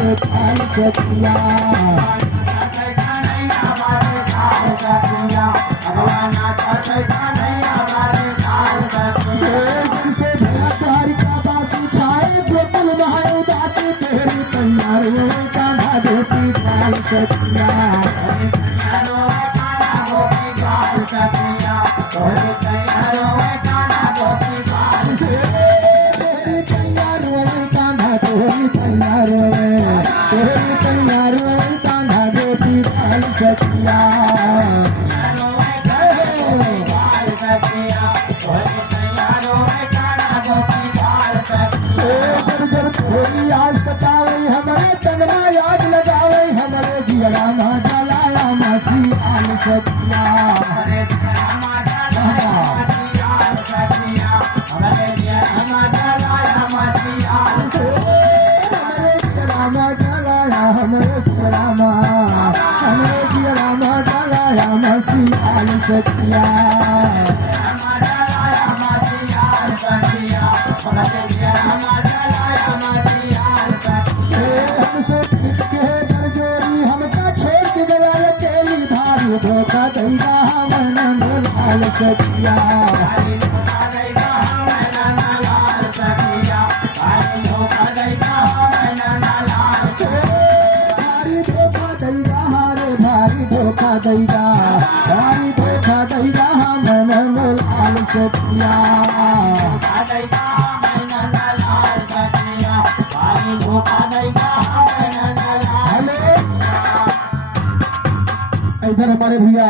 के काल सखिया। जिनसे भया प्यार का बासी छाए गोकुल महान उदासी तेरी तैयारों में कान्हा देती काल सखिया। सखिया जब जब थोड़ी याद सतावे हमारे चंद्रा याद लगावे हमारे जिया मा जलाया मासी आल सखिया। हमारे जिया मा जलाया मसी आल सखिया। हमसे पीट के बरजोरी हमका छोड़ के गया अकेली भारी धोखा देगा हम लाल सखिया। दैगा भारी धोखा दैगा हम लाल सखिया। हेलो इधर हमारे भैया